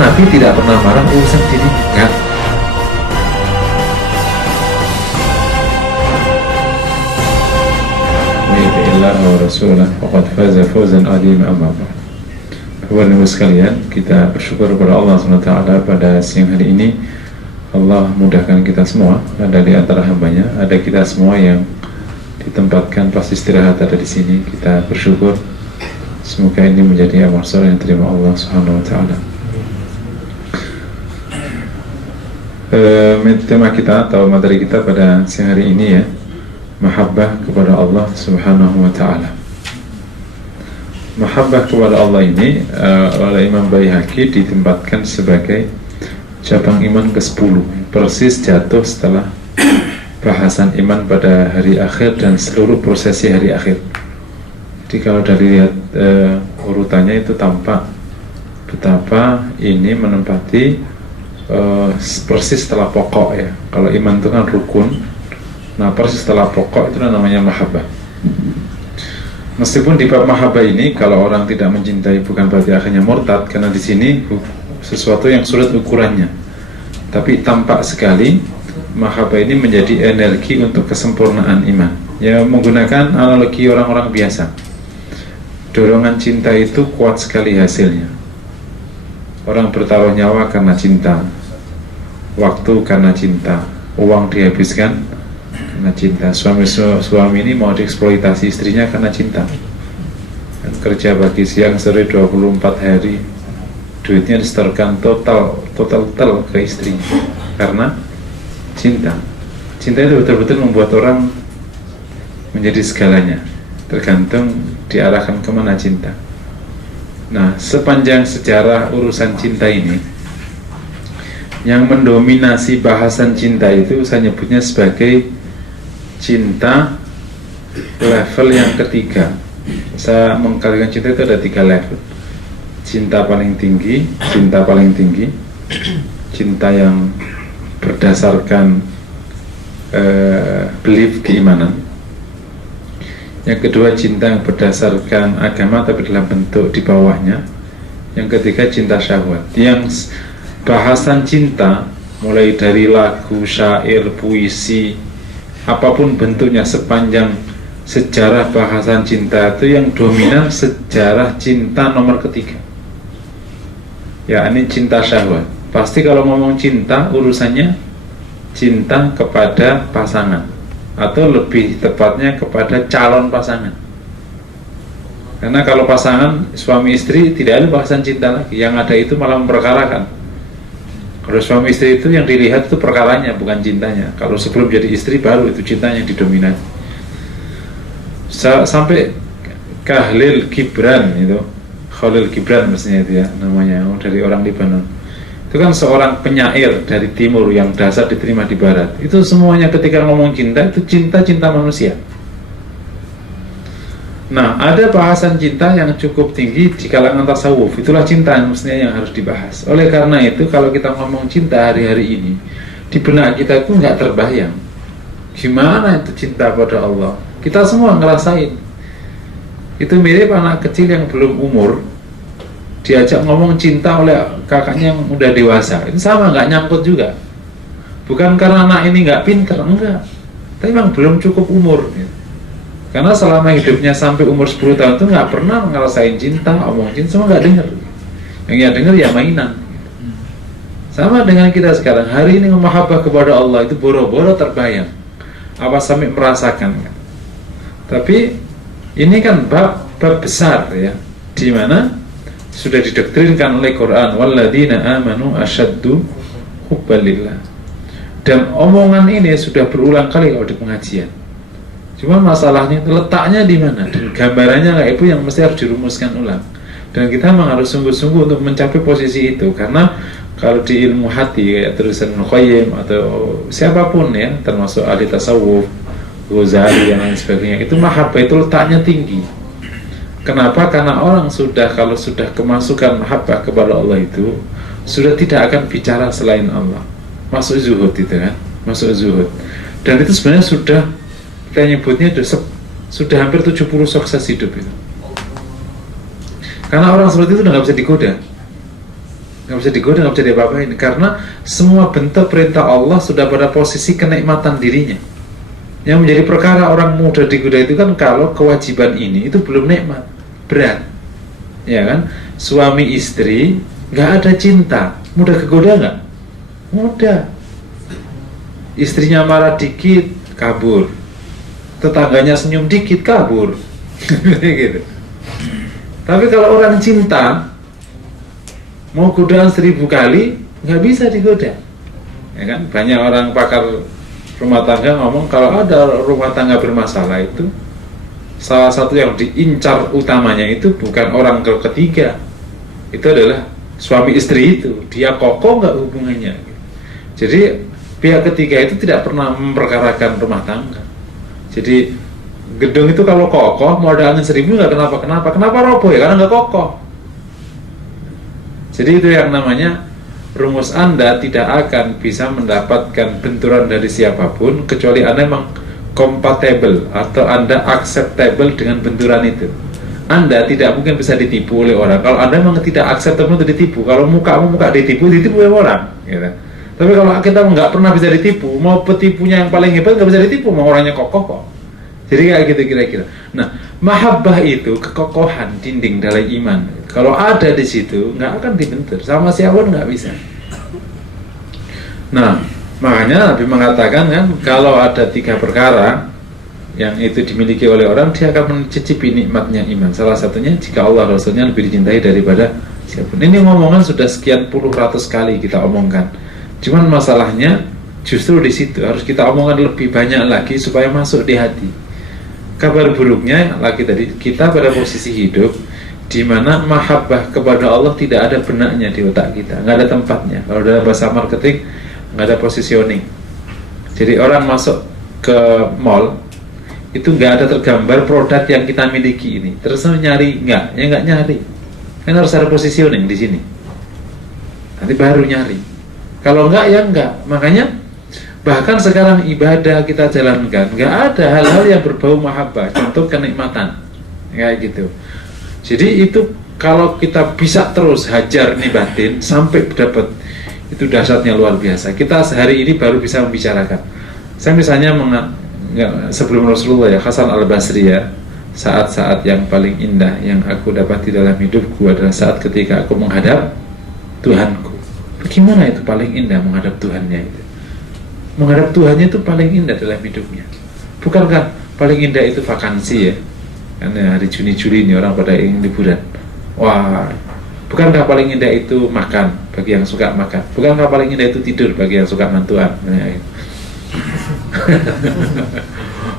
Nabi tidak pernah marah urusan diri, enggak. Wa wa rasulah faqad faza fawzan 'azima amma ba'd. Bapak Ibu sekalian, kita bersyukur kepada Allah SWT pada siang hari ini. Allah mudahkan kita semua, ada di antara hambanya, ada kita semua yang ditempatkan pas istirahat ada di sini. Kita bersyukur, semoga ini menjadi amal soleh yang diterima Allah Subhanahu wa taala. Tema kita atau materi kita pada siang hari ini ya, mahabbah kepada Allah Subhanahu wa taala. Mahabbah kepada Allah ini oleh Imam Baihaqi ditempatkan sebagai cabang iman ke-10, persis jatuh setelah bahasan iman pada hari akhir dan seluruh prosesi hari akhir. Jadi kalau dari lihat urutannya itu tampak betapa ini menempati persis setelah pokok ya. Kalau iman itu kan rukun, nah persis setelah pokok itu namanya mahabbah. Meskipun di bab mahabbah ini kalau orang tidak mencintai bukan berarti akhirnya murtad, karena di sini sesuatu yang sulit ukurannya. Tapi tampak sekali mahabbah ini menjadi energi untuk kesempurnaan iman. Ya, menggunakan analogi orang-orang biasa. Dorongan cinta itu kuat sekali hasilnya. Orang bertaruh nyawa karena cinta, waktu karena cinta, uang dihabiskan karena cinta. Suami ini mau dieksploitasi istrinya karena cinta. Kerja pagi siang sore 24 hari, duitnya disetorkan total ke istri karena cinta. Cinta itu betul-betul membuat orang menjadi segalanya, tergantung diarahkan kemana cinta. Nah, sepanjang sejarah urusan cinta ini, yang mendominasi bahasan cinta itu saya nyebutnya sebagai cinta level yang ketiga. Saya mengkategorikan cinta itu ada 3 level. Cinta paling tinggi, cinta yang berdasarkan belief, keimanan. Yang kedua cinta yang berdasarkan agama tapi dalam bentuk di bawahnya. Yang ketiga cinta syahwat. Yang bahasan cinta mulai dari lagu, syair, puisi, apapun bentuknya sepanjang sejarah bahasan cinta itu yang dominan sejarah cinta nomor ketiga, ya ini cinta syahwat. Pasti kalau ngomong cinta urusannya cinta kepada pasangan, atau lebih tepatnya kepada calon pasangan. Karena kalau pasangan suami istri tidak ada bahasan cinta lagi, yang ada itu malah memperkarakan. Kalau suami istri itu yang dilihat itu perkaranya, bukan cintanya. Kalau sebelum jadi istri baru itu cintanya yang didominasi. Sampai Khalil Gibran itu, Khalil Gibran mestinya itu ya namanya, dari orang Libanon. Itu kan seorang penyair dari timur yang dasar diterima di barat. Itu semuanya ketika ngomong cinta itu cinta manusia. Nah, ada bahasan cinta yang cukup tinggi di kalangan tasawuf. Itulah cinta yang mestinya yang harus dibahas. Oleh karena itu, kalau kita ngomong cinta hari-hari ini, di benak kita itu nggak terbayang gimana itu cinta pada Allah. Kita semua ngerasain. Itu mirip anak kecil yang belum umur, diajak ngomong cinta oleh kakaknya yang udah dewasa. Itu sama, nggak nyangkut juga. Bukan karena anak ini nggak pinter, enggak. Tapi memang belum cukup umur gitu. Karena selama hidupnya sampai umur 10 tahun itu nggak pernah ngerasain cinta, omong cinta, semua nggak dengar. Yang dia dengar ya mainan. Sama dengan kita sekarang, hari ini memahabbah kepada Allah itu boro-boro terbayang, apa sampai merasakan kan? Tapi ini kan bab besar ya, di mana sudah didoktrinkan oleh Quran, walladzina amanu asyaddu hubbalillah. Dan omongan ini sudah berulang kali kalau di pengajian. Cuma masalahnya itu letaknya di mana, dan gambarannya kayak itu yang mesti harus dirumuskan ulang. Dan kita memang harus sungguh-sungguh untuk mencapai posisi itu, karena kalau di ilmu hati kayak tulisan Al-Qayyim atau siapapun ya, termasuk ahli tasawuf, Ghazali dan lain sebagainya, itu mahabbah itu letaknya tinggi. Kenapa? Karena orang kalau sudah kemasukan mahabbah kepada Allah itu sudah tidak akan bicara selain Allah. Masuk zuhud itu kan, masuk zuhud. Dan itu sebenarnya sudah, kita nyebutnya sudah hampir 70 sukses hidup itu. Karena orang seperti itu udah nggak bisa digoda. nggak bisa digoda, nggak bisa diapa-apain, karena semua bentuk perintah Allah sudah pada posisi kenikmatan dirinya. Yang menjadi perkara orang mudah digoda itu kan kalau kewajiban ini itu belum nikmat, berat, ya kan? Suami istri nggak ada cinta, mudah kegoda nggak? Mudah. Istrinya marah dikit, kabur. Tetangganya senyum dikit, kabur. Gitu. Tapi kalau orang cinta, mau godaan 1000 kali, nggak bisa digoda. Ya kan? Banyak orang pakar rumah tangga ngomong kalau ada rumah tangga bermasalah itu, salah satu yang diincar utamanya itu bukan orang ketiga, itu adalah suami istri itu. Dia kokoh nggak hubungannya. Jadi pihak ketiga itu tidak pernah memperkarakan rumah tangga. Jadi gedung itu kalau kokoh, mau ada angin 1000 nggak kenapa roboh ya, karena nggak kokoh. Jadi itu yang namanya rumus Anda tidak akan bisa mendapatkan benturan dari siapapun kecuali Anda memang compatible atau Anda acceptable dengan benturan itu. Anda tidak mungkin bisa ditipu oleh orang kalau Anda memang tidak acceptable untuk ditipu. Kalau muka ditipu oleh orang, gitu. Tapi kalau kita nggak pernah bisa ditipu, mau petipunya yang paling hebat nggak bisa ditipu, mau orangnya kokoh kok. Jadi kayak gitu kira-kira. Nah, mahabbah itu kekokohan dinding dalam iman. Kalau ada di situ nggak akan dibentur, sama siapapun nggak bisa. Nah, makanya Nabi mengatakan kan, kalau ada 3 perkara yang itu dimiliki oleh orang, dia akan mencicipi nikmatnya iman. Salah satunya jika Allah Rasulnya lebih dicintai daripada siapapun. Ini ngomongan sudah sekian puluh ratus kali kita omongkan. Cuman masalahnya justru di situ harus kita omongkan lebih banyak lagi supaya masuk di hati. Kabar buruknya lagi tadi, kita pada posisi hidup di mana mahabbah kepada Allah tidak ada benaknya di otak kita, nggak ada tempatnya. Kalau dalam bahasa marketing nggak ada positioning. Jadi orang masuk ke mall itu nggak ada tergambar produk yang kita miliki ini. Terus nyari nggak nyari. Kan harus ada positioning di sini. Nanti baru nyari. Kalau enggak ya enggak. Makanya bahkan sekarang ibadah kita jalankan enggak ada hal-hal yang berbau mahabbah, contoh kenikmatan kayak gitu. Jadi itu kalau kita bisa terus hajar nih batin sampai dapat, itu dahsyatnya luar biasa. Kita sehari ini baru bisa membicarakan. Saya misalnya sebelum Rasulullah ya, Hasan Al-Basri ya, saat-saat yang paling indah yang aku dapati dalam hidupku adalah saat ketika aku menghadap Tuhanku. Bagaimana itu paling indah menghadap Tuhannya itu? Menghadap Tuhannya itu paling indah dalam hidupnya. Bukankah paling indah itu vakansi ya? Karena hari Juni-Juli ini orang pada ingin liburan. Wah, bukankah paling indah itu makan bagi yang suka makan? Bukankah paling indah itu tidur bagi yang suka mantuan?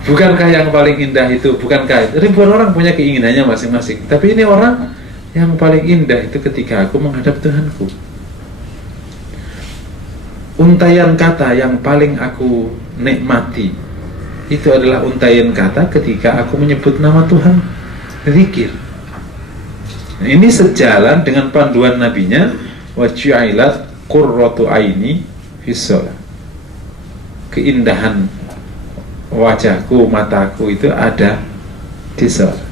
Bukankah yang paling indah itu, bukankah ribuan orang punya keinginannya masing-masing? Tapi ini orang yang paling indah itu ketika aku menghadap Tuhanku. Untaian kata yang paling aku nikmati itu adalah untaian kata ketika aku menyebut nama Tuhan, zikir. Nah, ini sejalan dengan panduan nabinya, wa ju'ilat qurratu aini fis shalah. Keindahan wajahku, mataku itu ada di shalah.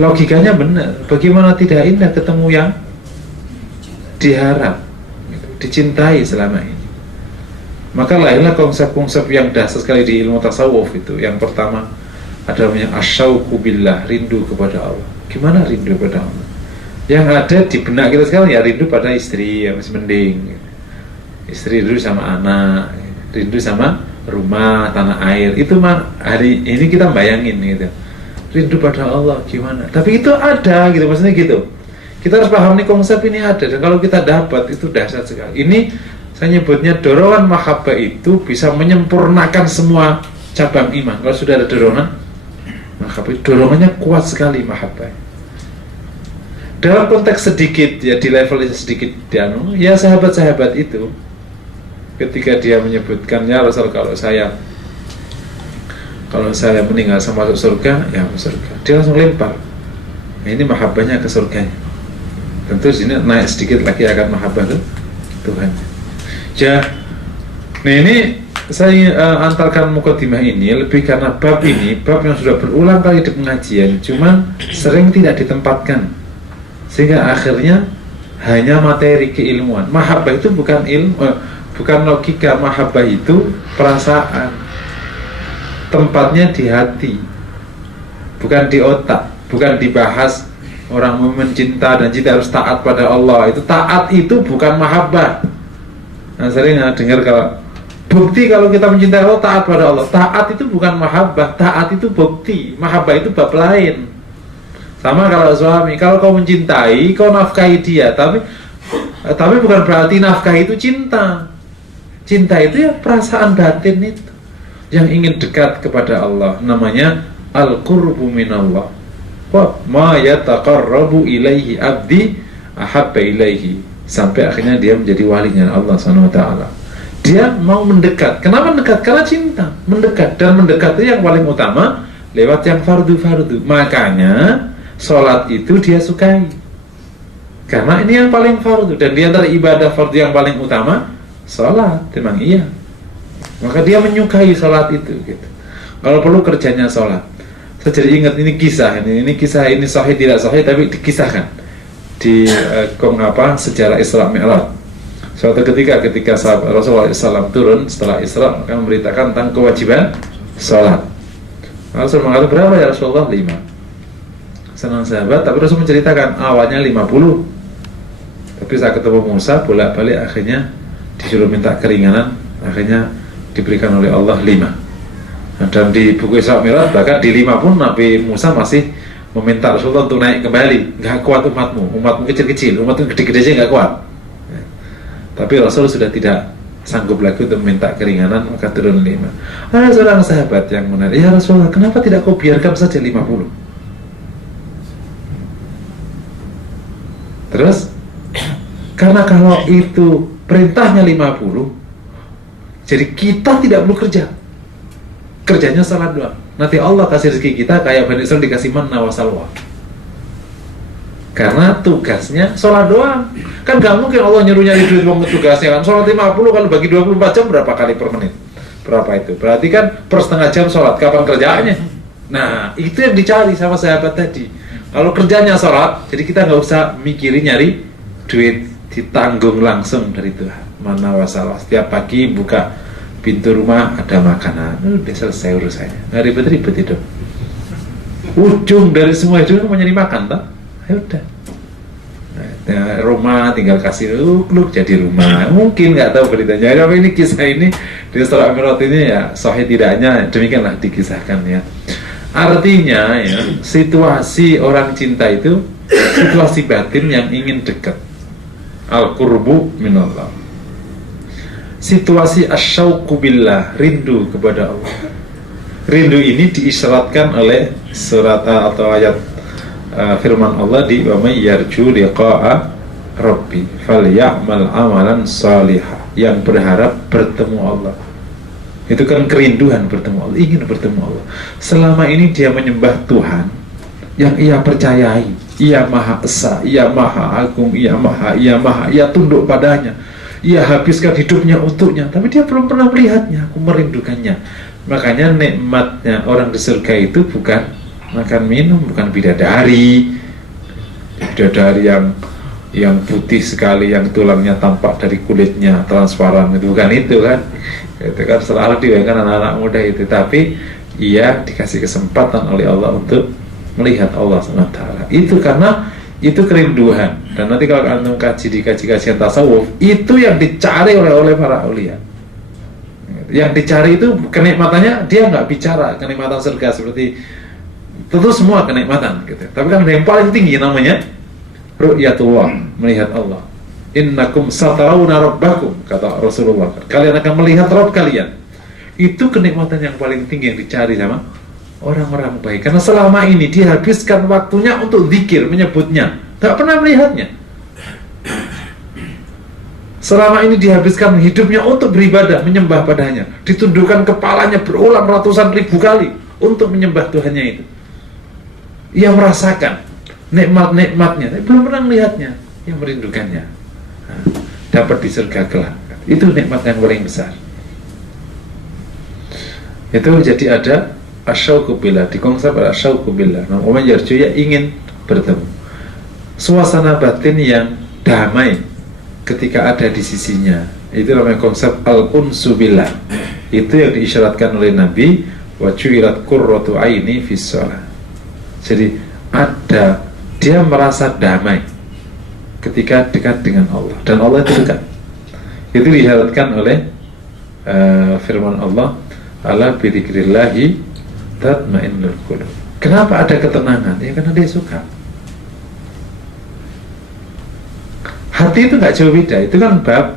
Logikanya benar. Bagaimana tidak indah ketemu yang diharap, dicintai selama ini. Maka lahirlah konsep-konsep yang dasar sekali di ilmu tasawuf itu. Yang pertama ada namanya asyauqu billah, rindu kepada Allah. Gimana rindu kepada Allah? Yang ada di benak kita sekarang ya rindu pada istri, yang masih mending. Istri rindu sama anak, rindu sama rumah, tanah air. Itu mah hari ini kita bayangin gitu. Rindu pada Allah gimana? Tapi itu ada gitu, maksudnya gitu. Kita harus paham nih konsep ini ada, dan kalau kita dapat itu dahsyat sekali. Ini saya nyebutnya dorongan mahabbah itu bisa menyempurnakan semua cabang iman. Kalau sudah ada dorongan mahabbah, dorongannya kuat sekali mahabbah. Dalam konteks sedikit ya, di level sedikit ya sahabat-sahabat itu ketika dia menyebutkannya Rasul, kalau saya meninggal sama masuk surga, ya masuk surga. Dia langsung lempar. Nah, ini mahabbahnya ke surganya. Tentu sini naik sedikit lagi akan mahabbah ke Tuhan. Ya, nah ini saya antarkan mukadimah ini lebih karena bab ini bab yang sudah berulang kali di pengajian, cuman sering tidak ditempatkan, sehingga akhirnya hanya materi keilmuan. Mahabbah itu bukan ilmu, bukan logika. Mahabbah itu perasaan. Tempatnya di hati, bukan di otak, bukan dibahas. Orang mencinta dan cinta harus taat pada Allah. Itu taat itu bukan mahabbah. Nah, sering dengar kalau bukti kalau kita mencintai Allah taat pada Allah. Taat itu bukan mahabbah, taat itu bukti. Mahabbah itu bab lain. Sama kalau suami, kalau kau mencintai, kau nafkahi dia, tapi bukan berarti nafkah itu cinta. Cinta itu ya perasaan batin itu yang ingin dekat kepada Allah. Namanya al-qurbu minallah. Wa ma yataqarrabu ilaihi abdi ahabba ilaihi, sampai akhirnya dia menjadi walinya Allah Subhanahu wa taala. Dia mau mendekat. Kenapa mendekat? Karena cinta. Mendekat, dan mendekat itu yang paling utama lewat yang fardu-fardu. Makanya sholat itu dia sukai, karena ini yang paling fardu. Dan di antara ibadah fardu yang paling utama sholat, memang iya. Maka dia menyukai sholat itu gitu. Kalau perlu kerjanya sholat. Saya jadi ingat ini kisah ini sahih tidak sahih tapi dikisahkan di sejarah Isra Mi'raj. Suatu ketika Rasulullah SAW turun setelah Isra, maka memberitakan tentang kewajiban sholat. Rasul mengatakan, berapa ya Rasulullah? 5. Senang sahabat, tapi Rasul menceritakan awalnya 50. Tapi saat ketemu Musa bolak-balik, akhirnya disuruh minta keringanan, akhirnya diberikan oleh Allah 5. Dan di buku Isra Mi'raj bahkan di 5 pun Nabi Musa masih meminta Rasulullah untuk naik kembali. Nggak kuat umatmu kecil-kecil, umatmu gede-gede aja nggak kuat. Tapi Rasul sudah tidak sanggup lagi untuk meminta keringanan, maka turun 5. Ada seorang sahabat yang menarik, ya Rasulullah, kenapa tidak kau biarkan saja 50? Terus, karena kalau itu perintahnya 50, jadi kita tidak perlu kerja. Kerjanya salat doang. Nanti Allah kasih rezeki kita kayak Bani Israil dikasih manna wa salwa. Karena tugasnya sholat doang. Kan gak mungkin Allah nyuruh-nyari duit uang tugasnya kan. Sholat 50 kalau bagi 24 jam berapa kali per menit? Berapa itu? Berarti kan per setengah jam sholat. Kapan kerjaannya? Nah, itu yang dicari sama sahabat tadi. Kalau kerjanya sholat, jadi kita gak usah mikirin nyari duit, ditanggung langsung dari Tuhan. Manna wa salwa. Setiap pagi buka pintu rumah ada makanan, udah selesai urusannya, nggak ribet-ribet itu. Ujung dari semua itu mau nyari makan, tak? Ya udah. Nah, rumah tinggal kasih luk jadi rumah. Mungkin nggak tahu beritanya. Tapi ini kisah ini di Isra Mi'raj ini ya sahih tidaknya demikianlah dikisahkan ya. Artinya ya situasi orang cinta itu situasi batin yang ingin dekat. Al-qurbu minallah. Situasi asyauqu billah, rindu kepada Allah. Rindu ini diisyaratkan oleh surat atau ayat firman Allah di wa may yarju liqa'a rabbi falyamal amalan salihah, yang berharap bertemu Allah. Itu kan kerinduan bertemu Allah, ingin bertemu Allah. Selama ini dia menyembah Tuhan yang ia percayai, ia maha esa, ia maha agung, ia tunduk padanya, ia habiskan hidupnya untuknya, tapi dia belum pernah melihatnya. Aku merindukannya. Makanya nikmatnya orang di surga itu bukan makan minum, bukan bidadari yang putih sekali, yang tulangnya tampak dari kulitnya transparan, itu bukan itu kan. Itu kan selalu dibayangkan anak-anak muda itu, tapi ia dikasih kesempatan oleh Allah untuk melihat Allah SWT. Itu karena itu kerinduan. Dan nanti kalau antum kaji di kajian tasawuf, itu yang dicari oleh para aulia. Yang dicari itu kenikmatannya, dia nggak bicara kenikmatan surga seperti tentu semua kenikmatan gitu. Tapi kan yang paling tinggi namanya ru'yatullah, melihat Allah. Innakum satarawna rabbakum, kata Rasulullah. Kalian akan melihat Rabb kalian. Itu kenikmatan yang paling tinggi yang dicari sama orang-orang baik. Karena selama ini dia habiskan waktunya untuk zikir, menyebutnya, gak pernah melihatnya. Selama ini dihabiskan hidupnya untuk beribadah, menyembah padanya, ditundukkan kepalanya berulang ratusan ribu kali untuk menyembah Tuhannya itu. Ia merasakan nikmat-nikmatnya, tapi belum pernah melihatnya. Ia merindukannya. Nah, dapat di surga kelak. Itu nikmat yang paling besar. Itu jadi ada asyauqu billah, dikonsep pada asyauqu billah. Nah, orang yarju ya ingin bertemu. Suasana batin yang damai ketika ada di sisinya. Itu namanya konsep al-unsu billah. Itu yang diisyaratkan oleh Nabi, wa ju'ilat qurratu aini fis shalah. Jadi ada, dia merasa damai ketika dekat dengan Allah, dan Allah itu dekat. Itu diisyaratkan oleh firman Allah, ala bi dzikrillahi tatma'innul qulub. Kenapa ada ketenangan? Ya karena dia suka. Hati itu nggak jauh beda. Itu kan bab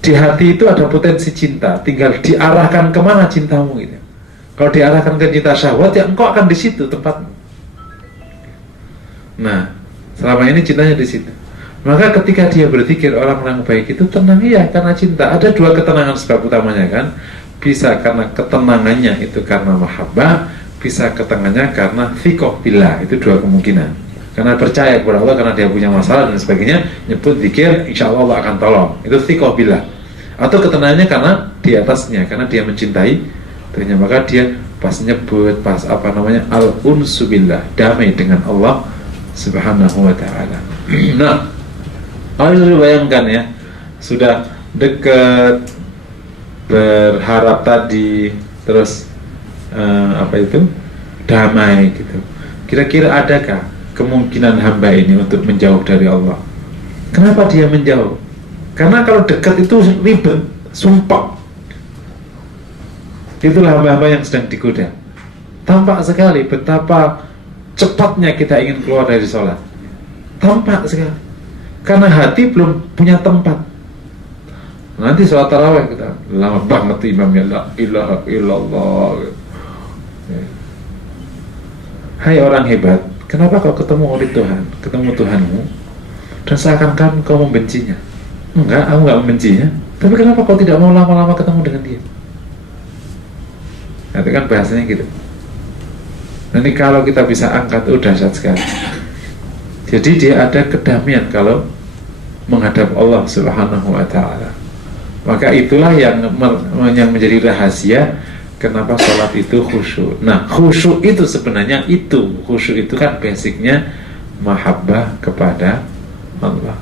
di hati itu ada potensi cinta, tinggal diarahkan kemana cintamu gitu. Kalau diarahkan ke cinta syahwat, ya engkau akan di situ tempatmu. Nah, selama ini cintanya di situ. Maka ketika dia berzikir, orang-orang baik itu tenang, ya karena cinta. Ada dua ketenangan sebab utamanya kan. Bisa karena ketenangannya itu karena mahabbah, bisa ketenangannya karena thiqah billah. Itu dua kemungkinan. Karena percaya kepada Allah, karena dia punya masalah dan sebagainya, nyebut zikir, insya Allah Allah akan tolong. Itu thiqah billah. Atau ketenangannya karena di atasnya, karena dia mencintai ternyata, maka dia pas nyebut, pas al-unsu billah, damai dengan Allah subhanahu wa ta'ala. Nah, kalau sudah bayangkan ya, sudah dekat, berharap tadi, terus damai gitu. Kira-kira adakah kemungkinan hamba ini untuk menjauh dari Allah? Kenapa dia menjauh? Karena kalau dekat itu ribet, sumpah. Itulah hamba-hamba yang sedang digoda. Tampak sekali betapa cepatnya kita ingin keluar dari sholat. Tampak sekali. Karena hati belum punya tempat. Nanti sholat tarawih kita lama banget imamnya, la ilaha illallah. Hai orang hebat, kenapa kau ketemu oleh Tuhan, ketemu Tuhanmu, dan seakan-akan kau membencinya? Enggak, aku enggak membencinya. Tapi kenapa kau tidak mau lama-lama ketemu dengan dia? Nah, itu kan bahasanya gitu. Nanti kalau kita bisa angkat, udah dahsyat sekali. Jadi dia ada kedamaian kalau menghadap Allah subhanahu wa ta'ala. Maka itulah yang menjadi rahasia kenapa sholat itu khusyuk. Nah, khusyuk itu sebenarnya khusyuk itu kan basicnya mahabbah kepada Allah.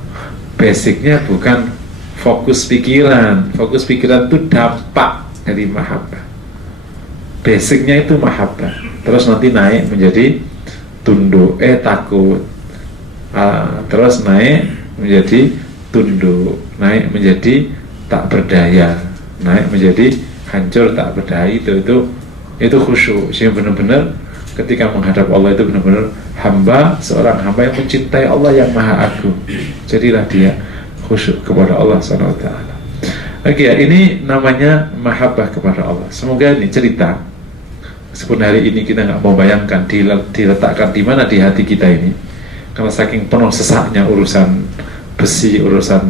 Basicnya bukan fokus pikiran. Fokus pikiran itu dampak dari mahabbah. Basicnya itu mahabbah. Terus nanti naik menjadi tunduk, takut. Terus naik menjadi tunduk, naik menjadi tak berdaya, naik menjadi hancur tak berdaya. Itu khusyuk. Sehingga benar-benar ketika menghadap Allah itu benar-benar seorang hamba yang mencintai Allah yang maha agung. Jadilah dia khusyuk kepada Allah SWT. Oke, ini namanya mahabbah kepada Allah. Semoga ini cerita, meskipun hari ini kita nggak mau bayangkan diletakkan di mana di hati kita ini, karena saking penuh sesaknya urusan besi, urusan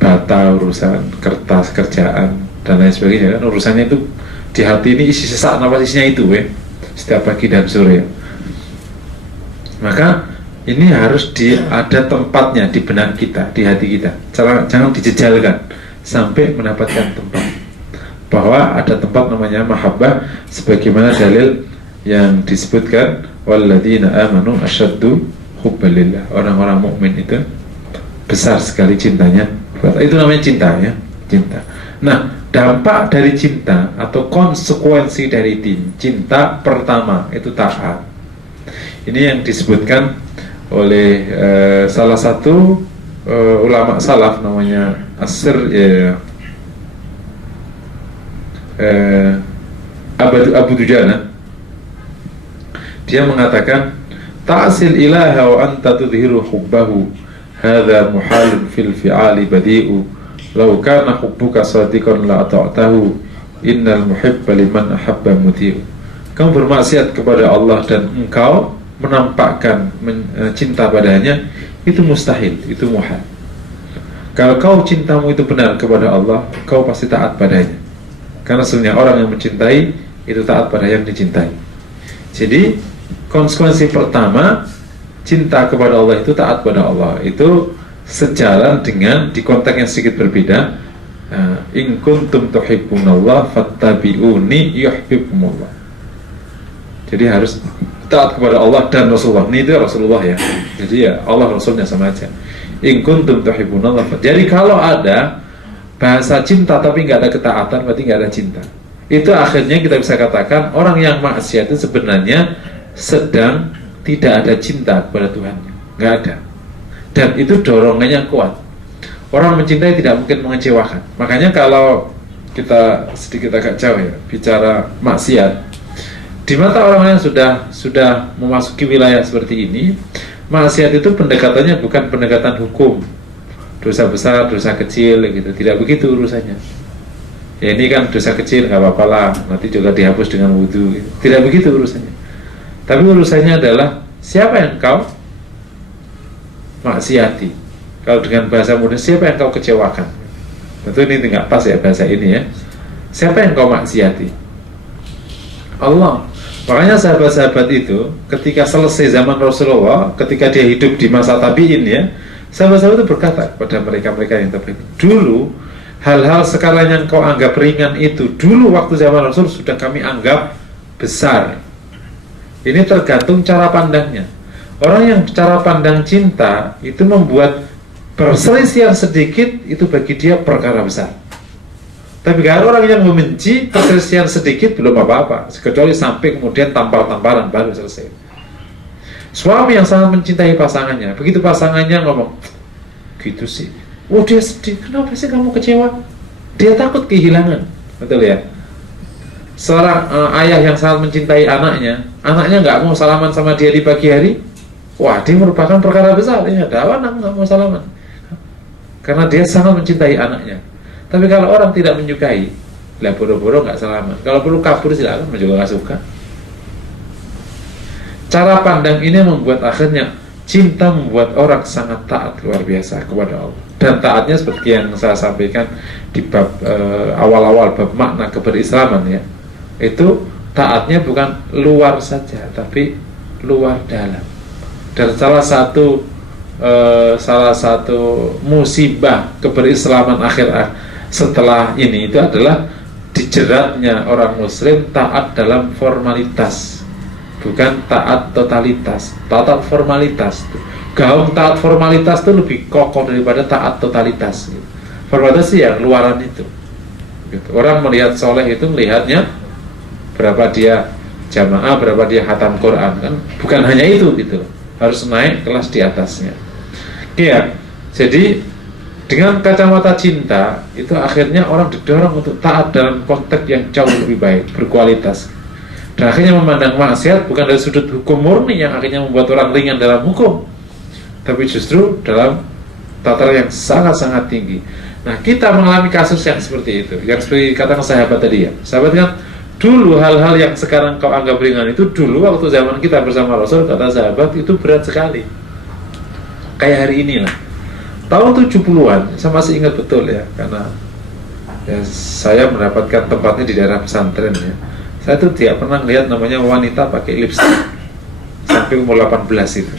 bata, urusan kertas, kerjaan dan lain sebagainya kan, urusannya itu di hati ini isi sesak, apa isinya itu setiap pagi dan sore. Maka ini harus ada tempatnya di benak kita, di hati kita. Jangan dijejalkan sampai mendapatkan tempat, bahwa ada tempat namanya mahabbah, sebagaimana dalil yang disebutkan walladzina amanu asyaddu hubbalillah. Orang-orang mukmin itu besar sekali cintanya. Itu namanya cinta ya, cinta. Nah, dampak dari cinta atau konsekuensi dari cinta pertama itu taat. Ini yang disebutkan oleh salah satu ulama salaf namanya Abu Dujana. Dia mengatakan ta'sil ilaha wa anta tudhiru hubbahu hadha muhalun fil fi'ali badi'u law kana hubbuka sadiqan la ata'tahu innal muhibba liman ahabba muti'u. Kamu bermaksiat kepada Allah dan engkau menampakkan cinta padanya, itu mustahil, itu muhal. Kalau kau cintamu itu benar kepada Allah, kau pasti taat padanya. Karena sebenarnya orang yang mencintai itu taat pada yang dicintai. Jadi konsekuensi pertama, cinta kepada Allah itu taat pada Allah. Itu sejalan dengan, di konteks yang sedikit berbeda, in kuntum tuhibbunallah fattabi'uni yuhibbukumullah. Jadi harus taat kepada Allah dan Rasulullah. Ini itu Rasulullah ya. Jadi ya Allah Rasulnya sama aja. In kuntum tuhibbunallah. Jadi kalau ada bahasa cinta tapi nggak ada ketaatan, berarti nggak ada cinta. Itu akhirnya kita bisa katakan orang yang maksiat itu sebenarnya sedang tidak ada cinta kepada Tuhannya, nggak ada. Dan itu dorongannya kuat. Orang mencintai tidak mungkin mengecewakan. Makanya kalau kita sedikit agak jauh ya bicara maksiat, di mata orang yang sudah memasuki wilayah seperti ini, maksiat itu pendekatannya bukan pendekatan hukum, dosa besar, dosa kecil gitu, tidak begitu urusannya. Ya ini kan dosa kecil nggak apa-apa lah, nanti juga dihapus dengan wudhu gitu. Tidak begitu urusannya. Tapi urusannya adalah siapa yang kau maksiati. Kalau dengan bahasa mudah, siapa yang kau kecewakan. Tentu ini nggak pas ya bahasa ini ya. Siapa yang kau maksiati? Allah. Makanya sahabat-sahabat itu ketika selesai zaman Rasulullah, ketika dia hidup di masa tabi'in ya, sahabat-sahabat itu berkata kepada mereka-mereka yang tabi'in, dulu hal-hal sekarang yang kau anggap ringan itu dulu waktu zaman Rasul sudah kami anggap besar. Ini tergantung cara pandangnya. Orang yang cara pandang cinta itu membuat perselisihan sedikit itu bagi dia perkara besar. Tapi kalau orang yang membenci, perselisihan sedikit belum apa-apa, kecuali sampai kemudian tampar-tamparan baru selesai. Suami yang sangat mencintai pasangannya, begitu pasangannya ngomong gitu sih, oh dia sedih, kenapa sih kamu kecewa? Dia takut kehilangan, betul ya? Seorang ayah yang sangat mencintai anaknya nggak mau salaman sama dia di pagi hari, wah dia merupakan perkara besar. Ya, ada anak nggak mau salaman, karena dia sangat mencintai anaknya. Tapi kalau orang tidak menyukai, lah boro-boro nggak salaman. Kalau perlu kabur silakan, juga nggak suka. Cara pandang ini membuat akhirnya cinta membuat orang sangat taat luar biasa kepada Allah. Dan taatnya seperti yang saya sampaikan di bab awal-awal bab makna keberislaman ya. Itu taatnya bukan luar saja, tapi luar dalam. Dan salah satu musibah keberislaman akhir setelah ini itu adalah dijeratnya orang muslim taat dalam formalitas, bukan taat totalitas. Taat formalitas, gaung taat formalitas itu lebih kokoh daripada taat totalitas. Formalitas sih yang luaran itu. Orang melihat soleh itu melihatnya berapa dia jamaah, berapa dia khatam Quran kan, bukan hanya itu gitu. Harus naik kelas di atasnya. Iya, jadi dengan kacamata cinta itu akhirnya orang didorong untuk taat dalam konteks yang jauh lebih baik, berkualitas. Dan akhirnya memandang maksiat bukan dari sudut hukum murni yang akhirnya membuat orang ringan dalam hukum, tapi justru dalam tataran yang sangat-sangat tinggi. Nah, kita mengalami kasus yang seperti itu, yang seperti katakan sahabat tadi ya. Sahabat kan dulu hal-hal yang sekarang kau anggap ringan itu dulu waktu zaman kita bersama Rasul, kata sahabat itu berat sekali. Kayak hari inilah. Tahun 70-an, saya masih ingat betul ya, karena ya, saya mendapatkan tempatnya di daerah pesantren ya. Saya tuh tidak pernah lihat namanya wanita pakai lipstick sampai umur 18 itu.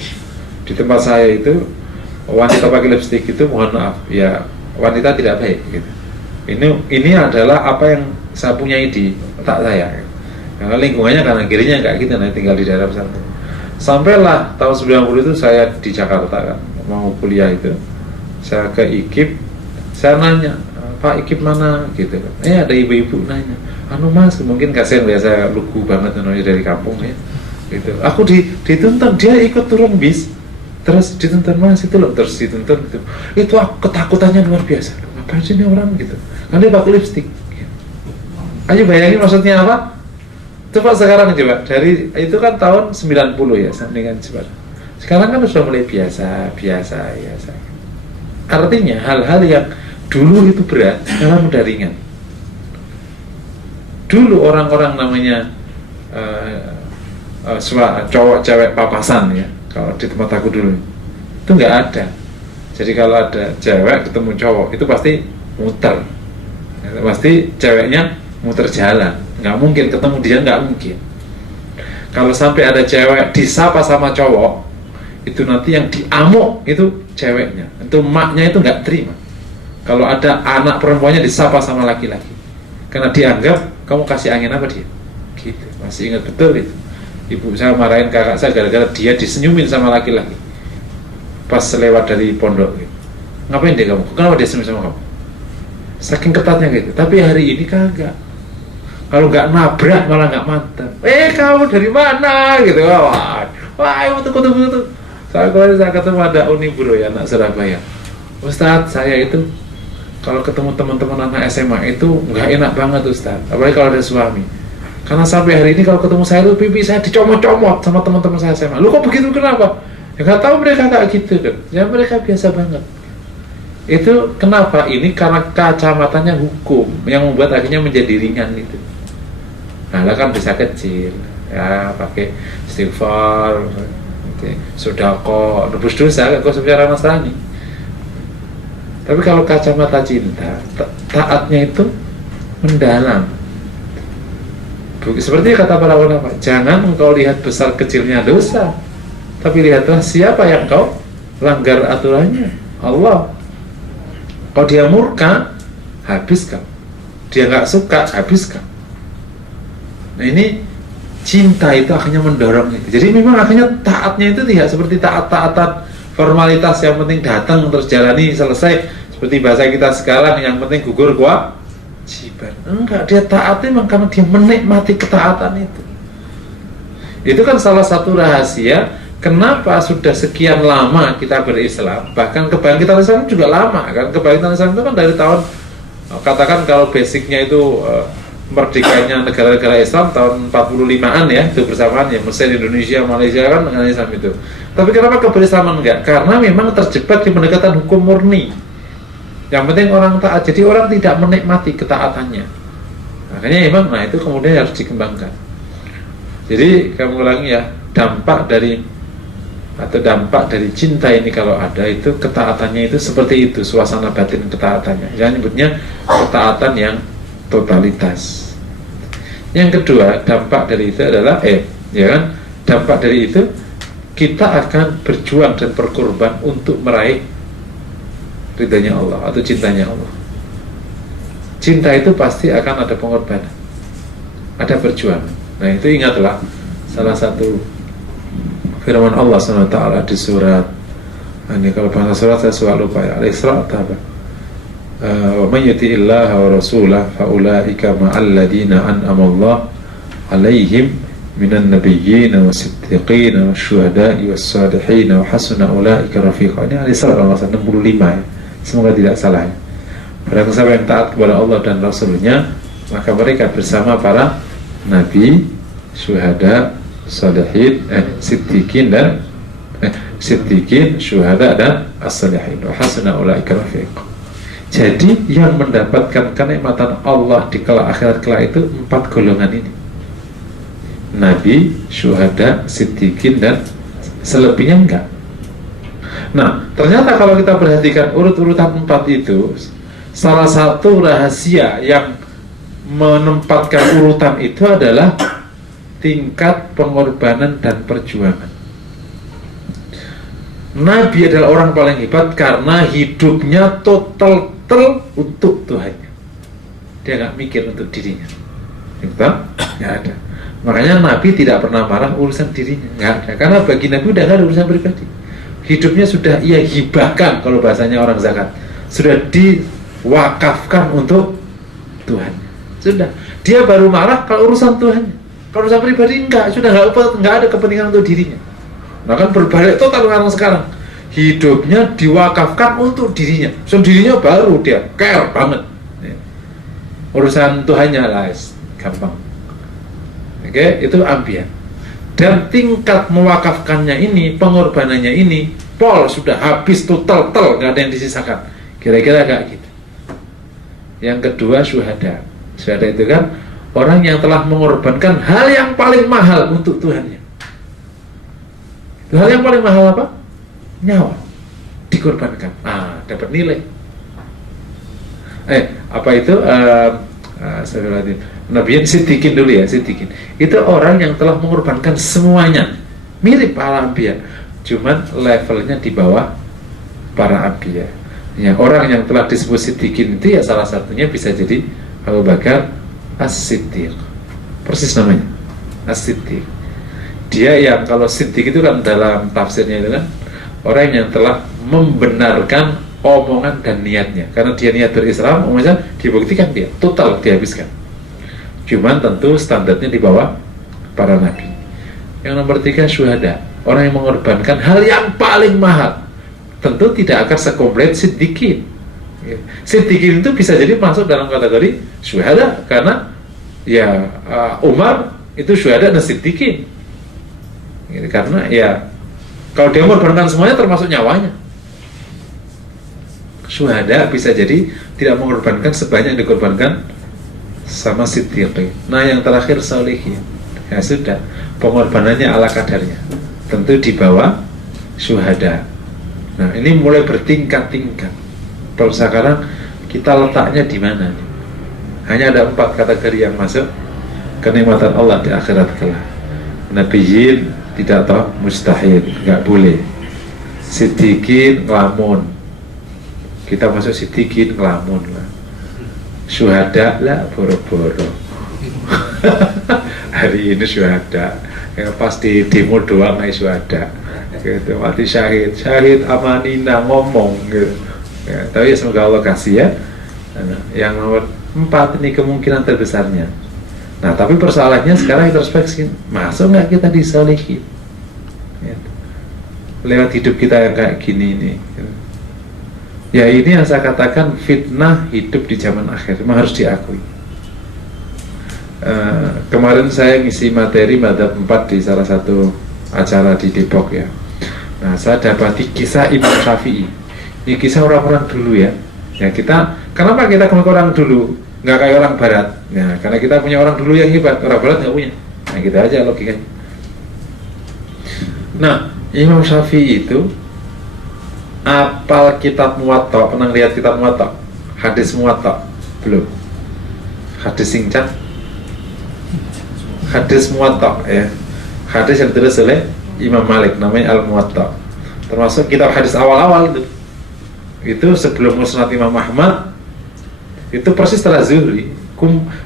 Di tempat saya itu wanita pakai lipstick itu mohon maaf ya, wanita tidak baik gitu. Ini adalah apa yang saya punyai di otak saya. Karena lingkungannya kanan kirinya kayak gitu, nah tinggal di daerah pesantren. Sampailah tahun 90 itu saya di Jakarta kan, mau kuliah itu. Saya ke IKIP, saya nanya, Pak IKIP mana gitu kan. Ada ibu-ibu nanya, anu mas, mungkin kasihan ya, saya lugu banget dari kampung ya gitu. Aku dituntun, dia ikut turun bis, terus dituntun mas itu loh, terus dituntun gitu. Itu aku ketakutannya luar biasa, ngapain sih ini orang gitu, kan dia pakai lipstick gitu. Ayo bayangin maksudnya apa. Coba sekarang coba, dari itu kan tahun 90 ya, sandingan sekarang kan sudah mulai biasa. Artinya hal-hal yang dulu itu berat, sekarang udah ringan. Dulu orang-orang namanya cowok cewek papasan ya, kalau di tempat aku dulu itu nggak ada. Jadi kalau ada cewek ketemu cowok itu pasti muter, pasti ceweknya muter jalan, nggak mungkin ketemu dia, nggak mungkin. Kalau sampai ada cewek disapa sama cowok, itu nanti yang diamuk itu ceweknya, itu maknya itu nggak terima. Kalau ada anak perempuannya disapa sama laki-laki, karena dianggap kamu kasih angin apa dia, gitu. Masih ingat betul itu. Ibu saya marahin kakak saya gara-gara dia disenyumin sama laki-laki pas lewat dari pondok gitu. Ngapain dia kamu? Kenapa dia senyum sama kamu? Saking ketatnya gitu. Tapi hari ini kagak. Kalau nggak nabrak malah nggak mantap. Kamu dari mana? Gitu. Wah, betul. Saya ketemu ada Uni Bro ya, anak Surabaya. Ustadz, saya itu kalau ketemu teman-teman anak SMA itu nggak enak banget Ustadz. Apalagi kalau ada suami. Karena sampai hari ini kalau ketemu saya itu pipi saya dicomot-comot sama teman-teman saya SMA. Lu kok begitu, kenapa? Ya nggak tahu, mereka kayak gitu kan. Ya mereka biasa banget. Itu kenapa? Ini karena kacamatanya hukum yang membuat akhirnya menjadi ringan itu. Nah, kan bisa kecil. Ya pakai istighfar, sodako, nebus dosa, kok secara Nasrani. Tapi kalau kacamata cinta, taatnya itu mendalam. Seperti kata para ulama, jangan engkau lihat besar kecilnya dosa, tapi lihatlah siapa yang kau langgar aturannya. Allah. Kalau dia murka, habiskan. Dia nggak suka, habiskan. Nah ini cinta itu akhirnya mendorong itu. Jadi memang akhirnya taatnya itu tidak seperti taat-taatan formalitas yang penting datang terus jalani selesai, seperti bahasa kita sekarang yang penting gugur kewajiban. Enggak, dia taat memang karena dia menikmati ketaatan itu. Itu kan salah satu rahasia kenapa sudah sekian lama kita berislam. Bahkan kebangkitan Islam juga lama kan. Kebangkitan Islam itu kan dari tahun, katakan kalau basicnya itu merdekanya negara-negara Islam tahun 45-an ya, itu bersamaan ya, Mesir, Indonesia, Malaysia kan dengan Islam itu. Tapi kenapa keberislaman enggak? Karena memang terjebak di pendekatan hukum murni. Yang penting orang taat, jadi orang tidak menikmati ketaatannya. Makanya memang, nah itu kemudian harus dikembangkan. Jadi kamu ulangi ya, dampak dari cinta ini kalau ada itu ketaatannya itu seperti itu, suasana batin ketaatannya. Jangan nyebutnya ketaatan yang totalitas. Yang kedua, dampak dari itu adalah dampak dari itu kita akan berjuang dan berkorban untuk meraih ridhanya Allah atau cintanya Allah. Cinta itu pasti akan ada pengorbanan, ada perjuangan. Nah itu ingatlah salah satu firman Allah SWT di surat, ini kalau bahasa surat saya suka lupa ya, Al-Isra apa? Wa man yuti'illaha wa rasulahu fa ulaika ma'al ladina an'ama Allah 'alaihim minan nabiyyin was-siddiqin wasyuhada'i was-salihin wa hasuna ulaika rafiqa. Ini Al-Isra 65 ya. Semoga tidak salah ya. Barang siapa yang taat kepada Allah dan Rasulnya, maka mereka bersama para nabi, syuhada, salihin, siddiqin, syuhada dan as-salihin wa hasuna ulaika rafiqa. Jadi yang mendapatkan kenikmatan Allah di kelak akhirat kelak itu 4 golongan ini: nabi, syuhada, siddiqin, dan selebihnya enggak. Nah, ternyata kalau kita perhatikan urut-urutan 4 itu, salah satu rahasia yang menempatkan urutan itu adalah tingkat pengorbanan dan perjuangan. Nabi adalah orang paling hebat karena hidupnya total untuk Tuhannya. Dia nggak mikir untuk dirinya. Betul? Nggak ada. Makanya Nabi tidak pernah marah urusan dirinya. Nggak ada. Karena bagi Nabi udah nggak ada urusan pribadi. Hidupnya sudah ia hibahkan, kalau bahasanya orang zakat, sudah diwakafkan untuk Tuhan. Sudah. Dia baru marah kalau urusan Tuhan. Kalau urusan pribadi enggak, sudah nggak ada kepentingan untuk dirinya. Nah kan berbalik total dengan sekarang. Hidupnya diwakafkan untuk dirinya. Dirinya baru dia care banget. Urusan Tuhannya lah gampang. Oke, itu ambian. Dan tingkat mewakafkannya ini, pengorbanannya ini, sudah habis total, nggak ada yang disisakan. Kira-kira kayak gitu. Yang kedua, syuhada. Syuhada itu kan orang yang telah mengorbankan hal yang paling mahal untuk Tuhannya. Hal yang paling mahal apa? Nyawa dikorbankan. Dapat nilai. Apa itu? Nabi Siddiqin dulu ya, Siddiqin. Itu orang yang telah mengorbankan semuanya. Mirip para anbiya, cuman levelnya di bawah para anbiya. Ya, orang yang telah disebut Siddiqin itu ya salah satunya bisa jadi Abu Bakar As-Siddiq. Persis namanya, As-Siddiq. Dia yang, kalau siddiq itu kan dalam tafsirnya itu kan orang yang telah membenarkan omongan dan niatnya, karena dia niat berislam, umpamanya dibuktikan, dia total dihabiskan. Cuman tentu standarnya di bawah para nabi. Yang nomor 3 syuhada, orang yang mengorbankan hal yang paling mahal. Tentu tidak akan sekomplit siddiqin. Siddiqin itu bisa jadi masuk dalam kategori syuhada, karena ya Umar itu syuhada dan siddiqin. Karena ya kalau dia mengorbankan semuanya termasuk nyawanya. Syuhada bisa jadi tidak mengorbankan sebanyak yang dikorbankan sama siddiqin. Nah yang terakhir sholihin, ya sudah, pengorbanannya ala kadarnya, tentu di bawah syuhada. Nah ini mulai bertingkat-tingkat. Kalau sekarang kita letaknya di mana? Hanya ada 4 kategori yang masuk kenikmatan Allah di akhirat kelak. Nabiyyin tidak tahu, mustahil, nggak boleh. Siddiqin ngelamun, kita masuk siddiqin ngelamun lah. Syuhada lah boro-boro. Hari ini syuhada, yang pasti demo doang naik syuhada. Gitu, mati syahid, syahid amanina ngomong gitu. Ya, tapi ya semoga Allah kasih ya. Yang nomor 4 ini kemungkinan terbesarnya. Nah tapi persoalannya sekarang introspeksi, masuk nggak kita disolihin ya, lewat hidup kita yang kayak gini ini ya. Ini yang saya katakan fitnah hidup di zaman akhir, memang harus diakui. Kemarin saya ngisi materi Madzhab 4 di salah satu acara di Depok ya. Nah saya dapati kisah Imam Syafi'i. Ini kisah orang-orang dulu ya. Ya kita, kenapa kita ke orang dulu nggak kayak orang barat? Nah, karena kita punya orang dulu yang hebat, orang barat nggak punya. Nah, gitu aja logikanya. Nah, Imam Syafi'i itu apal kitab Muwatta. Pernah lihat kitab Muwatta? Hadis Muwatta? Belum? Hadis singkat? Hadis Muwatta ya. Hadis yang ditulis oleh Imam Malik, namanya Al-Muwatta. Termasuk kitab hadis awal-awal itu. Itu sebelum Musnad Imam Ahmad. Itu persis setelah Zuhri,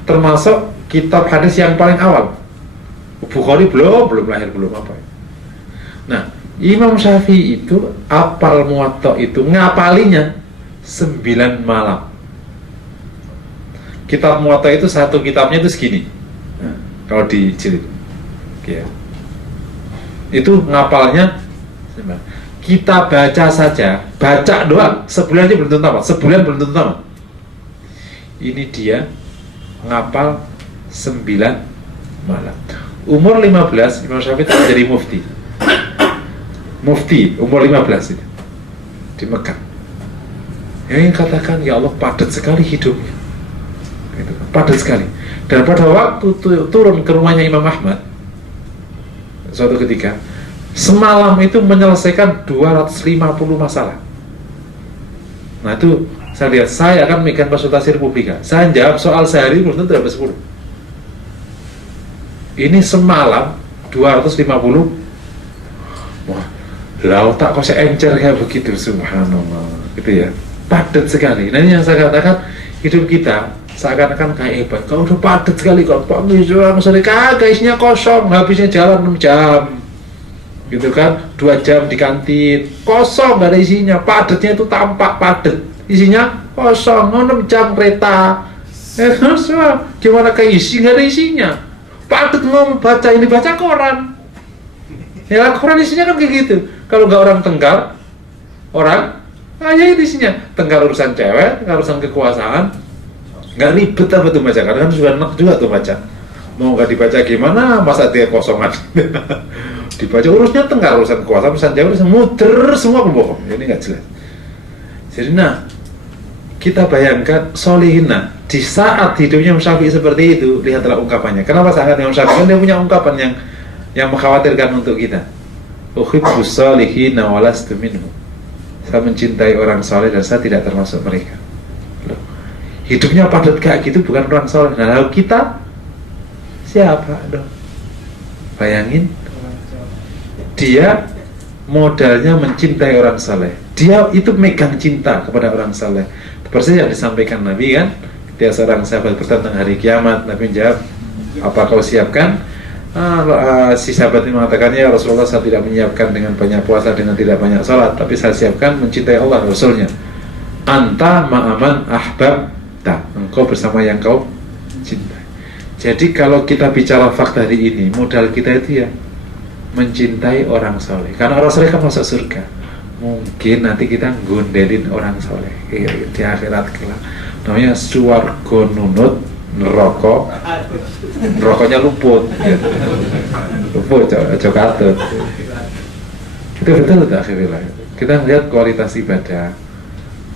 termasuk kitab hadis yang paling awal. Bukhari belum lahir, belum apa. Nah, Imam Syafi'i itu apal Muwatta itu ngapalinya 9 malam. Kitab Muwatta itu satu kitabnya itu segini. Nah, kalau dijilid, ya. Itu ngapalnya. Kita baca saja, baca doang, sebulan aja belum tentu tamat, sebulan belum tentu tamat. Ini dia ngapal 9 malam. Umur 15 Imam Syafi'i jadi mufti. Mufti umur 15 itu di Mekah. Yang katakan ya Allah padat sekali hidupnya. Gitu, padat sekali. Dan pada waktu turun ke rumahnya Imam Ahmad suatu ketika, semalam itu menyelesaikan 250 masalah. Nah itu saya lihat, saya akan megang konsultasi Republika, saya jawab soal sehari belum tentu dapat 10. Ini semalam 250. Wah, lah tak kok saya encer kayak begitu, subhanallah, gitu ya, padat sekali. Nah ini yang saya katakan, hidup kita seakan-akan kayak hebat. Kalau udah padat sekali, kalau pagi misalnya kagak, isinya kosong, habisnya jalan 6 jam, gitu kan, 2 jam di kantin, kosong, gak ada isinya, padatnya itu tampak padat. Isinya kosong, 6 jam kereta. Gimana kayak isi, nggak ada isinya. Padat ngomong baca ini, baca koran. Ya koran isinya kan kayak gitu. Kalau nggak orang tengkar, orang aja itu isinya tengkar urusan cewek, tengkar urusan kekuasaan. Nggak ribet apa tuh baca, karena kan juga enak juga tuh baca. Mau nggak dibaca gimana, masa dia kosongan. Dibaca urusnya tengkar, urusan kekuasaan, urusan cewek, urusan muter semua pembohong. Ini nggak jelas. Jadi nah, kita bayangkan solihina di saat hidupnya Imam Syafi'i seperti itu, lihatlah ungkapannya. Kenapa sangat Imam Syafi'i? Kan dia punya ungkapan yang mengkhawatirkan untuk kita. Uhibbu solihina walastu minhum. Saya mencintai orang soleh dan saya tidak termasuk mereka. Loh, hidupnya padat kayak gitu bukan orang soleh. Nah lalu kita siapa dong? Bayangin, dia modalnya mencintai orang soleh. Dia itu megang cinta kepada orang saleh. Persis yang disampaikan Nabi kan, dia seorang sahabat bertentang hari kiamat. Nabi jawab, apa kau siapkan? Si sahabat ini mengatakan, ya Rasulullah, saya tidak menyiapkan dengan banyak puasa, dengan tidak banyak sholat, tapi saya siapkan mencintai Allah Rasulnya. Anta ma'aman ahbabta, engkau bersama yang kau cintai. Jadi kalau kita bicara fakta hari ini, modal kita itu ya mencintai orang soleh. Karena orang soleh kan masuk surga. Mungkin nanti kita gondelin orang soleh di akhirat kelak. Namanya suwargo nunut neraka, nerokoknya luput, luput cokatut. Itu betul tak akhirnya. Kita lihat kualitas ibadah,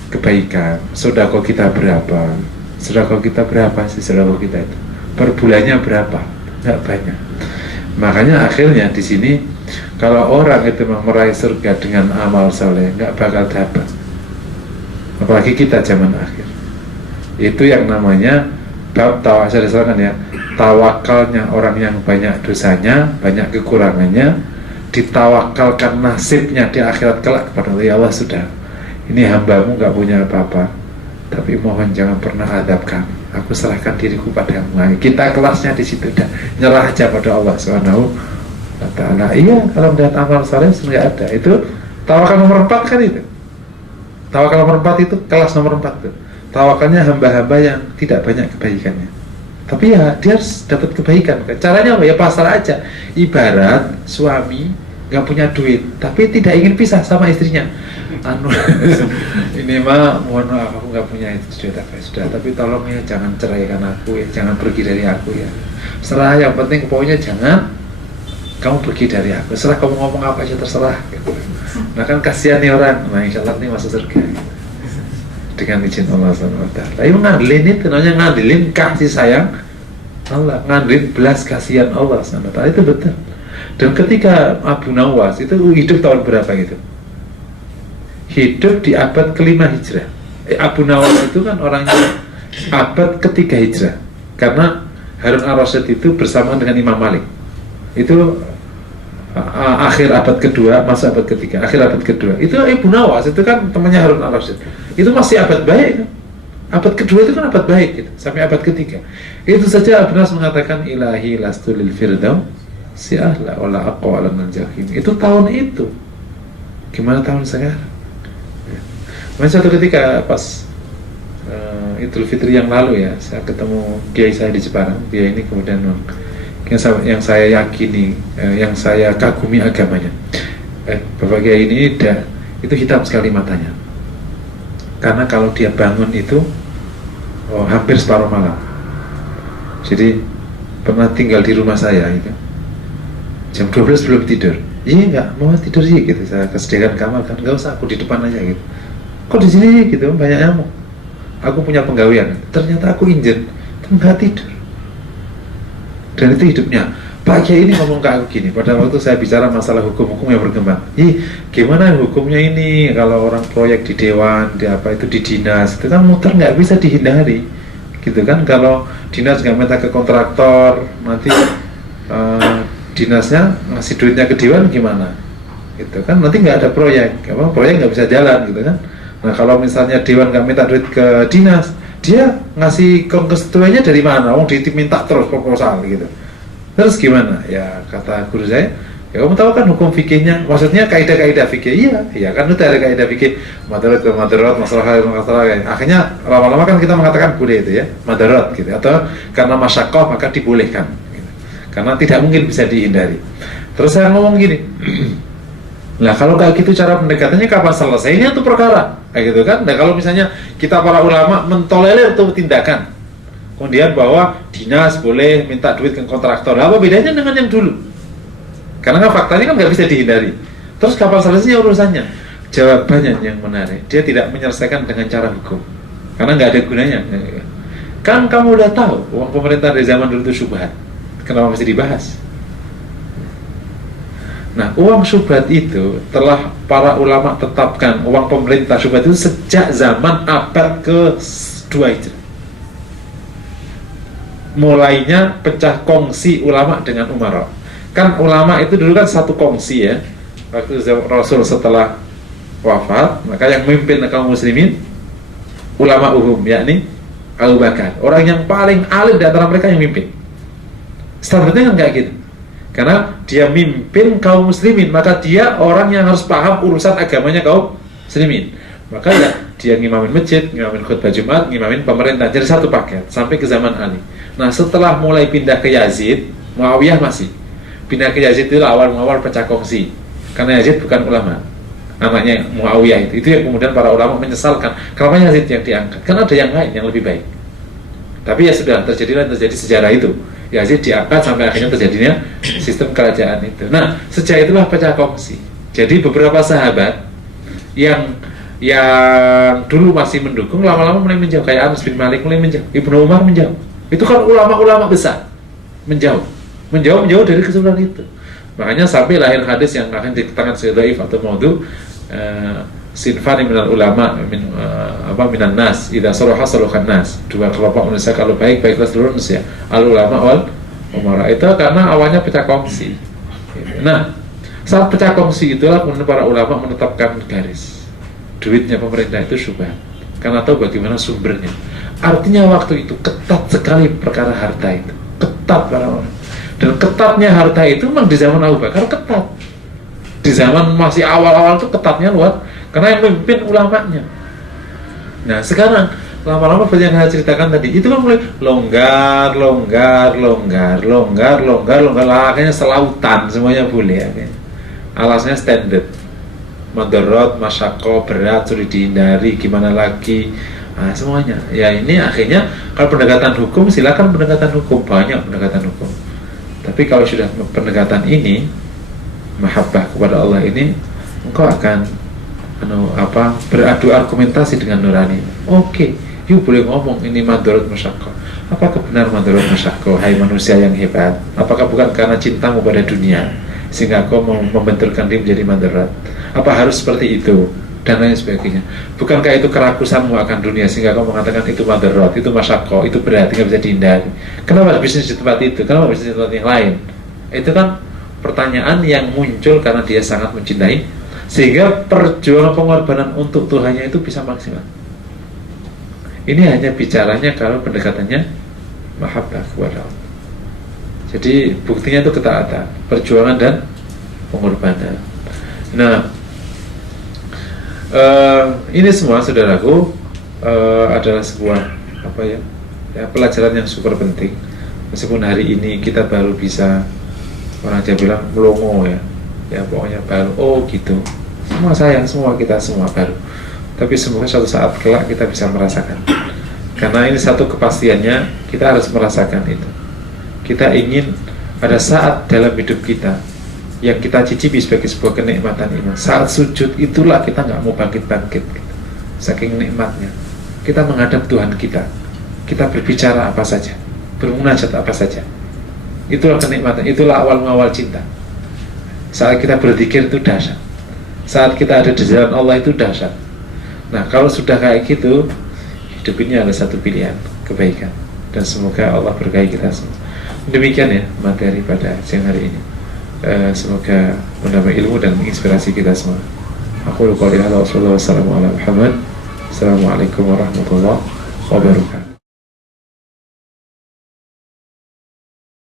kebaikan, sedekah kita berapa, sedekah kita berapa sih, sedekah kita itu per bulannya berapa? Nggak banyak. Makanya akhirnya di sini kalau orang itu mau meraih surga dengan amal soleh nggak bakal dapat. Apalagi kita zaman akhir. Itu yang namanya bab tawakal kan ya. Tawakalnya orang yang banyak dosanya, banyak kekurangannya, ditawakalkan nasibnya di akhirat kelak kepada Allah. Ya Allah, sudah, ini hambamu nggak punya apa-apa, tapi mohon jangan pernah adab kami. Aku serahkan diriku padamu. Nah, kita kelasnya di situ, dah nyerah aja pada Allah Subhanahu wa Ta'ala. Iya, kalau melihat amal soleh nggak ada. Itu tawakal nomor 4 kan itu. Tawakal nomor 4 itu kelas nomor 4 tuh. Tawakalnya hamba-hamba yang tidak banyak kebaikannya. Tapi ya dia harus dapat kebaikan. Caranya apa? Ya pasrah aja. Ibarat suami nggak punya duit, tapi tidak ingin pisah sama istrinya. Ini mah mohon maaf, aku nggak punya itu sudah, tapi tolong ya jangan ceraikan aku ya, jangan pergi dari aku ya. Serah, yang penting pokoknya jangan kamu pergi dari aku. Serah kamu ngomong apa aja terserah. Gitu. Nah kan kasihan nih orang, nah insya Allah nih masuk surga. Gitu. Dengan izin Allah SWT. Tapi ngandelin itu, namanya ngandelin kasih sayang Allah, ngandelin belas kasihan Allah SWT. Itu betul. Dan ketika Abu Nawas itu hidup tahun berapa gitu? Hidup di abad ke-5 Hijrah. Abu Nawas itu kan orangnya abad ke-3 Hijrah. Karena Harun al-Rasyid itu bersama dengan Imam Malik. Itu akhir abad kedua, masa abad ketiga, akhir abad kedua. Itu Abu Nawas itu kan temannya Harun al-Rasyid. Itu masih abad baik kan? Abad kedua itu kan abad baik gitu, sampai abad ketiga. Itu saja Abu Nawas mengatakan ilahi lastu lil firdaus si ahla wala aqwa ala jahim. Itu tahun itu. Gimana tahun sekarang? Masa suatu ketika pas Idul Fitri yang lalu ya, saya ketemu kiai saya di Jepara. Dia ini kemudian yang saya yakini, yang saya kagumi agamanya. Bapak kiai ini itu hitam sekali matanya. Karena kalau dia bangun itu hampir separuh malam. Jadi pernah tinggal di rumah saya itu. Jam 12 belum tidur. Iya nggak mau tidur sih gitu. Saya kesediakan kamar kan, nggak usah, aku di depan aja gitu. Kok di sini gitu banyak nyamuk. Aku punya penggawean. Ternyata aku injen, nggak tidur. Dan itu hidupnya. Pak Kiai ini ngomong ke aku gini. Pada waktu saya bicara masalah hukum-hukum yang berkembang. Gimana hukumnya ini kalau orang proyek di dewan, di apa itu di dinas, itu kan muter nggak bisa dihindari, gitu kan? Kalau dinas nggak minta ke kontraktor, nanti dinasnya ngasih duitnya ke dewan gimana? Gitu kan? Nanti nggak ada proyek, proyek nggak bisa jalan, gitu kan? Nah kalau misalnya dewan nggak minta duit ke dinas, dia ngasih konstituennya dari mana? Diminta terus proposal gitu. Terus gimana? Ya kata guru saya, ya kamu tahu kan hukum fikihnya, maksudnya kaidah-kaidah fikih. Iya kan itu ada kaidah fikih, madarat, masalah. Akhirnya lama-lama kan kita mengatakan boleh itu ya, madarat gitu, atau karena masyaqqah maka dibolehkan, gitu. Karena tidak mungkin bisa dihindari. Terus saya ngomong gini. Nah kalau kayak gitu cara pendekatannya kapan selesainya tuh perkara kayak gitu kan. Nah kalau misalnya kita para ulama mentolerir tuh tindakan, kemudian bahwa dinas boleh minta duit ke kontraktor, apa bedanya dengan yang dulu? Karena kan faktanya kan nggak bisa dihindari. Terus kapan selesainya urusannya? Jawabannya yang menarik, dia tidak menyelesaikan dengan cara hukum karena nggak ada gunanya. Kan kamu udah tahu uang pemerintah dari zaman dulu itu syubhat, kenapa masih dibahas? Nah, uang syubhat itu telah para ulama tetapkan uang pemerintah syubhat itu sejak zaman abad ke-2 Hijrah. Mulainya pecah kongsi ulama dengan umara. Kan ulama itu dulu kan satu kongsi ya. Waktu Rasul setelah wafat, maka yang memimpin kaum muslimin ulama yakni Abu Bakar. Orang yang paling alim di antara mereka yang memimpin. Standarnya kan kayak gitu. Karena dia mimpin kaum muslimin, maka dia orang yang harus paham urusan agamanya kaum muslimin. Maka ya dia ngimamin masjid, ngimamin khutbah Jumat, ngimamin pemerintah, jadi satu paket sampai ke zaman Ali. Nah setelah mulai pindah ke Yazid, Muawiyah masih. Pindah ke Yazid itu awal-awal pecah kongsi, karena Yazid bukan ulama, anaknya Muawiyah itu yang kemudian para ulama menyesalkan kenapa Yazid yang diangkat, karena ada yang lain yang lebih baik. Tapi ya sudah terjadi sejarah itu, Yazid diangkat sampai akhirnya terjadinya sistem kerajaan itu. Nah sejak itulah pecah kongsi. Jadi beberapa sahabat yang dulu masih mendukung lama-lama mulai menjauh, kayak Anas bin Malik mulai menjauh, Ibnu Umar menjauh. Itu kan ulama-ulama besar menjauh dari kesimpulan itu. Makanya sampai lahir hadis yang akan dikatakan dhaif atau maudhu, sinfani minal ulama minan nas idza saraha saluhan nas. Dua kelompok manusia kalau baiklah seluruh manusia, al ulama wal umara. Itu karena awalnya pecah kongsi. Nah saat pecah kongsi itulah kemudian para ulama menetapkan garis, duitnya pemerintah itu syubhat, karena tahu bagaimana sumbernya. Artinya waktu itu ketat sekali perkara harta itu, ketat para orang. Dan ketatnya harta itu memang di zaman Abu Bakar ketat, di zaman masih awal-awal itu ketatnya luar, karena yang memimpin ulamanya. Nah sekarang lama-lama seperti yang saya ceritakan tadi, itu kan mulai longgar, akhirnya selautan semuanya boleh akhirnya. Alasnya standar, madorot, masyakko, berat, sulit dihindari, gimana lagi, nah, semuanya. Ya ini akhirnya kalau pendekatan hukum, silakan pendekatan hukum, banyak pendekatan hukum. Tapi kalau sudah pendekatan ini, mahabbah kepada Allah ini, engkau akan beradu argumentasi dengan nurani. Oke, you boleh ngomong ini madorot, masyakko. Apakah benar madorot, masyakko, hai manusia yang hebat? Apakah bukan karena cintamu pada dunia sehingga kau membenturkan diri menjadi madorot? Apa harus seperti itu? Dan lain sebagainya. Bukankah itu kerakusanmu akan dunia sehingga kau mengatakan itu madorot, itu masyakko, itu berat, tidak bisa dihindari? Kenapa bisnis di tempat itu? Kenapa bisnis di tempat yang lain? Itu kan pertanyaan yang muncul karena dia sangat mencintai, sehingga perjuangan pengorbanan untuk Tuhannya itu bisa maksimal. Ini hanya bicaranya kalau pendekatannya mahabbah kepada Allah. Jadi buktinya itu ketaatan, perjuangan dan pengorbanan. Nah, ini semua saudaraku adalah sebuah pelajaran yang super penting. Meskipun hari ini kita baru bisa, orang aja bilang melongo ya pokoknya baru, oh gitu. Semua sayang, semua kita semua baru. Tapi semoga suatu saat kelak kita bisa merasakan. Karena ini satu kepastiannya, kita harus merasakan itu. Kita ingin pada saat dalam hidup kita yang kita cicipi sebagai sebuah kenikmatan iman, saat sujud itulah kita nggak mau bangkit-bangkit gitu. Saking nikmatnya kita menghadap Tuhan kita berbicara apa saja, bermunajat apa saja. Itulah kenikmatan, itulah awal-awal cinta. Saat kita berzikir itu dahsyat, saat kita ada di jalan Allah itu dahsyat. Nah kalau sudah kayak gitu, hidup ini ada satu pilihan, kebaikan. Dan semoga Allah berkahi kita semua. Demikian ya materi pada siang hari ini. Semoga menambah ilmu dan menginspirasi kita semua. Aku lupa lihat Rasulullah SAW. Assalamualaikum warahmatullahi wabarakatuh.